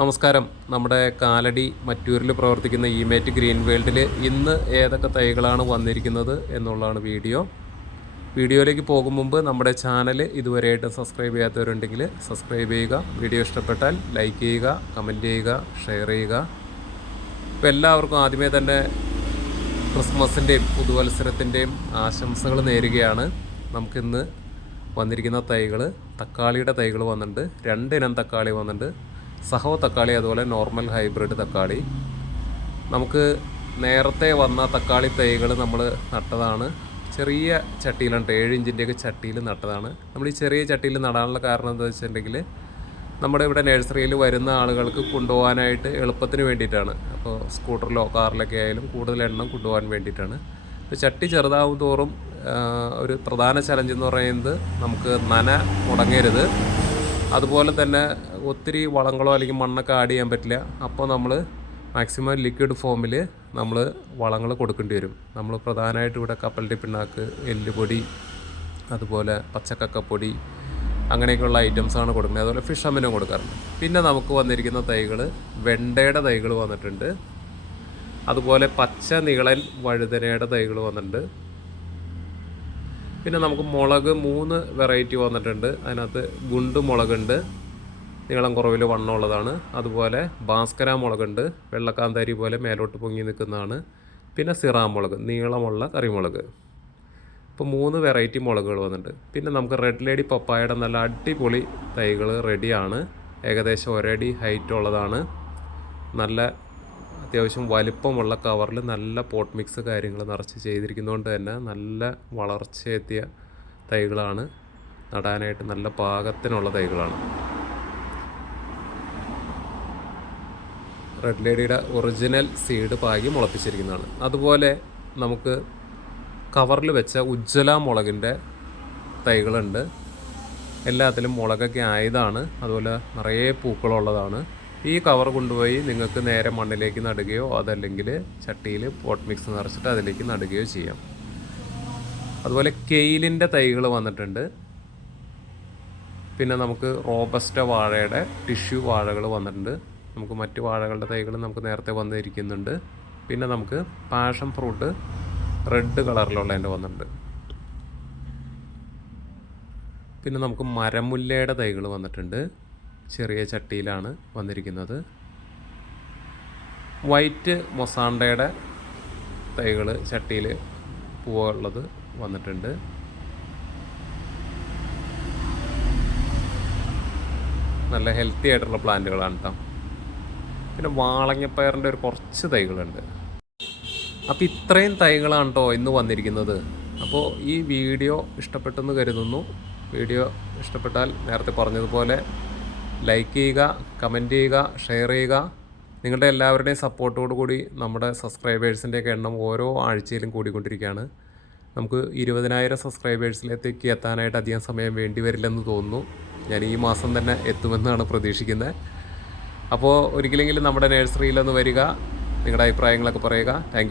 നമസ്കാരം. നമ്മുടെ കാലടി മറ്റൂരിൽ പ്രവർത്തിക്കുന്ന ഇമേറ്റ് ഗ്രീൻ വേൾഡിൽ ഇന്ന് ഏതൊക്കെ തൈകളാണ് വന്നിരിക്കുന്നത് എന്നുള്ളതാണ് വീഡിയോയിലേക്ക് പോകും മുമ്പ് നമ്മുടെ ചാനൽ ഇതുവരെയായിട്ട് സബ്സ്ക്രൈബ് ചെയ്യാത്തവരുണ്ടെങ്കിൽ സബ്സ്ക്രൈബ് ചെയ്യുക. വീഡിയോ ഇഷ്ടപ്പെട്ടാൽ ലൈക്ക് ചെയ്യുക, കമൻറ്റ് ചെയ്യുക, ഷെയർ ചെയ്യുക. ഇപ്പോൾ എല്ലാവർക്കും ആദ്യമേ തന്നെ ക്രിസ്മസിൻ്റെയും പുതുവത്സരത്തിൻ്റെയും ആശംസകൾ നേരുകയാണ്. നമുക്കിന്ന് വന്നിരിക്കുന്ന തൈകൾ തക്കാളിയുടെ തൈകൾ വന്നിട്ടുണ്ട്. 2 ഇനം തക്കാളി വന്നിട്ടുണ്ട്. സഹോ തക്കാളി, അതുപോലെ നോർമൽ ഹൈബ്രിഡ് തക്കാളി. നമുക്ക് നേരത്തെ വന്ന തക്കാളി തൈകൾ നമ്മൾ നട്ടതാണ്. ചെറിയ ചട്ടിയിലാണ്, 7 ഇഞ്ചിൻ്റെയൊക്കെ ചട്ടിയിൽ നട്ടതാണ്. നമ്മൾ ഈ ചെറിയ ചട്ടിയിൽ നടാനുള്ള കാരണം എന്താ വെച്ചിട്ടുണ്ടെങ്കിൽ നമ്മുടെ ഇവിടെ നഴ്സറിയിൽ വരുന്ന ആളുകൾക്ക് കൊണ്ടുപോകാനായിട്ട് എളുപ്പത്തിന് വേണ്ടിയിട്ടാണ്. അപ്പോൾ സ്കൂട്ടറിലോ കാറിലൊക്കെ ആയാലും കൂടുതൽ എണ്ണം കൊണ്ടുപോകാൻ വേണ്ടിയിട്ടാണ്. ഇപ്പോൾ ചട്ടി ചെറുതാവും തോറും ഒരു പ്രധാന ചലഞ്ച് എന്ന് പറയുന്നത് നമുക്ക് നന മുടങ്ങരുത്. അതുപോലെ തന്നെ ഒത്തിരി വളങ്ങളോ അല്ലെങ്കിൽ മണ്ണൊക്കെ ആഡ് ചെയ്യാൻ പറ്റില്ല. അപ്പോൾ നമ്മൾ മാക്സിമം ലിക്വിഡ് ഫോമിൽ നമ്മൾ വളങ്ങൾ കൊടുക്കേണ്ടി വരും. നമ്മൾ പ്രധാനമായിട്ട് ഇവിടെ കപ്പലിൻ്റെ പിണ്ണാക്ക്, എല്ലുപൊടി, അതുപോലെ പച്ചക്കക്കപ്പൊടി, അങ്ങനെയൊക്കെയുള്ള ഐറ്റംസാണ് കൊടുക്കുന്നത്. അതുപോലെ ഫിഷ് അമിനും കൊടുക്കാറുണ്ട്. പിന്നെ നമുക്ക് വന്നിരിക്കുന്ന തൈകൾ വെണ്ടയുടെ തൈകൾ വന്നിട്ടുണ്ട്. അതുപോലെ പച്ച നീളൻ വഴുതനയുടെ തൈകൾ വന്നിട്ടുണ്ട്. പിന്നെ നമുക്ക് മുളക് 3 വെറൈറ്റി വന്നിട്ടുണ്ട്. അതിനകത്ത് ഗുണ്ട് മുളകുണ്ട്, നീളം കുറവിൽ വണ്ണമുള്ളതാണ്. അതുപോലെ ഭാസ്കര മുളകുണ്ട്, വെള്ളക്കാന്താരി പോലെ മേലോട്ട് പൊങ്ങി നിൽക്കുന്നതാണ്. പിന്നെ സിറാ മുളക്, നീളമുള്ള കറിമുളക്. ഇപ്പോൾ 3 വെറൈറ്റി മുളകുകൾ വന്നിട്ടുണ്ട്. പിന്നെ നമുക്ക് റെഡ് ലേഡി പപ്പായയുടെ നല്ല അടിപൊളി തൈകൾ റെഡിയാണ്. ഏകദേശം 1 അടി ഹൈറ്റ് ഉള്ളതാണ്. നല്ല അത്യാവശ്യം വലിപ്പമുള്ള കവറിൽ നല്ല പോട്ട് മിക്സ് കാര്യങ്ങൾ നിറച്ച് ചെയ്തിരിക്കുന്നതുകൊണ്ട് തന്നെ നല്ല വളർച്ചയെത്തിയ തൈകളാണ്. നടാനായിട്ട് നല്ല പാകത്തിനുള്ള തൈകളാണ്. റെഡ് ലേഡിയുടെ ഒറിജിനൽ സീഡ് പാകി മുളപ്പിച്ചിരിക്കുന്നതാണ്. അതുപോലെ നമുക്ക് കവറിൽ വെച്ച ഉജ്ജ്വല മുളകിൻ്റെ തൈകളുണ്ട്. എല്ലാത്തിലും മുളകൊക്കെ ആയതാണ്. അതുപോലെ നിറയെ പൂക്കളുള്ളതാണ്. ഈ കവർ കൊണ്ടുപോയി നിങ്ങൾക്ക് നേരെ മണ്ണിലേക്ക് നടുകയോ അതല്ലെങ്കിൽ ചട്ടിയിൽ പോട്ട് മിക്സ് നിറച്ചിട്ട് അതിലേക്ക് നടുകയോ ചെയ്യാം. അതുപോലെ കെയിലിൻ്റെ തൈകൾ വന്നിട്ടുണ്ട്. പിന്നെ നമുക്ക് റോബസ്റ്റ വാഴയുടെ ടിഷ്യൂ വാഴകൾ വന്നിട്ടുണ്ട്. നമുക്ക് മറ്റ് വാഴകളുടെ തൈകൾ നമുക്ക് നേരത്തെ വന്നിരിക്കുന്നുണ്ട്. പിന്നെ നമുക്ക് പാഷൻ ഫ്രൂട്ട് റെഡ് കളറിലുള്ളതിൻ്റെ വന്നിട്ടുണ്ട്. പിന്നെ നമുക്ക് മരമുല്ലയുടെ തൈകൾ വന്നിട്ടുണ്ട്. ചെറിയ ചട്ടിയിലാണ് വന്നിരിക്കുന്നത്. വൈറ്റ് മൊസാണ്ടയുടെ തൈകൾ ചട്ടിയിൽ പൂവുള്ളത് വന്നിട്ടുണ്ട്. നല്ല ഹെൽത്തി ആയിട്ടുള്ള പ്ലാന്റുകളാണ് കേട്ടോ. പിന്നെ വാളങ്ങപ്പയറിൻ്റെ ഒരു കുറച്ച് തൈകളുണ്ട്. അപ്പോൾ ഇത്രയും തൈകളാണ് കേട്ടോ ഇന്ന് വന്നിരിക്കുന്നത്. അപ്പോൾ ഈ വീഡിയോ ഇഷ്ടപ്പെട്ടെന്ന് കരുതുന്നു. വീഡിയോ ഇഷ്ടപ്പെട്ടാൽ നേരത്തെ പറഞ്ഞതുപോലെ ലൈക്ക് ചെയ്യുക, കമൻറ്റ് ചെയ്യുക, ഷെയർ ചെയ്യുക. നിങ്ങളുടെ എല്ലാവരുടെയും സപ്പോർട്ടോടു കൂടി നമ്മുടെ സബ്സ്ക്രൈബേഴ്സിൻ്റെയൊക്കെ എണ്ണം ഓരോ ആഴ്ചയിലും കൂടിക്കൊണ്ടിരിക്കുകയാണ്. നമുക്ക് 20,000 സബ്സ്ക്രൈബേഴ്സിലേക്ക് എത്താനായിട്ട് അധികം സമയം വേണ്ടി വരില്ലെന്ന് തോന്നുന്നു. ഞാൻ ഈ മാസം തന്നെ എത്തുമെന്നാണ് പ്രതീക്ഷിക്കുന്നത്. അപ്പോൾ ഒരിക്കലെങ്കിലും നമ്മുടെ നഴ്സറിയിലൊന്ന് വരിക, നിങ്ങളുടെ അഭിപ്രായങ്ങളൊക്കെ പറയുക. Thank you.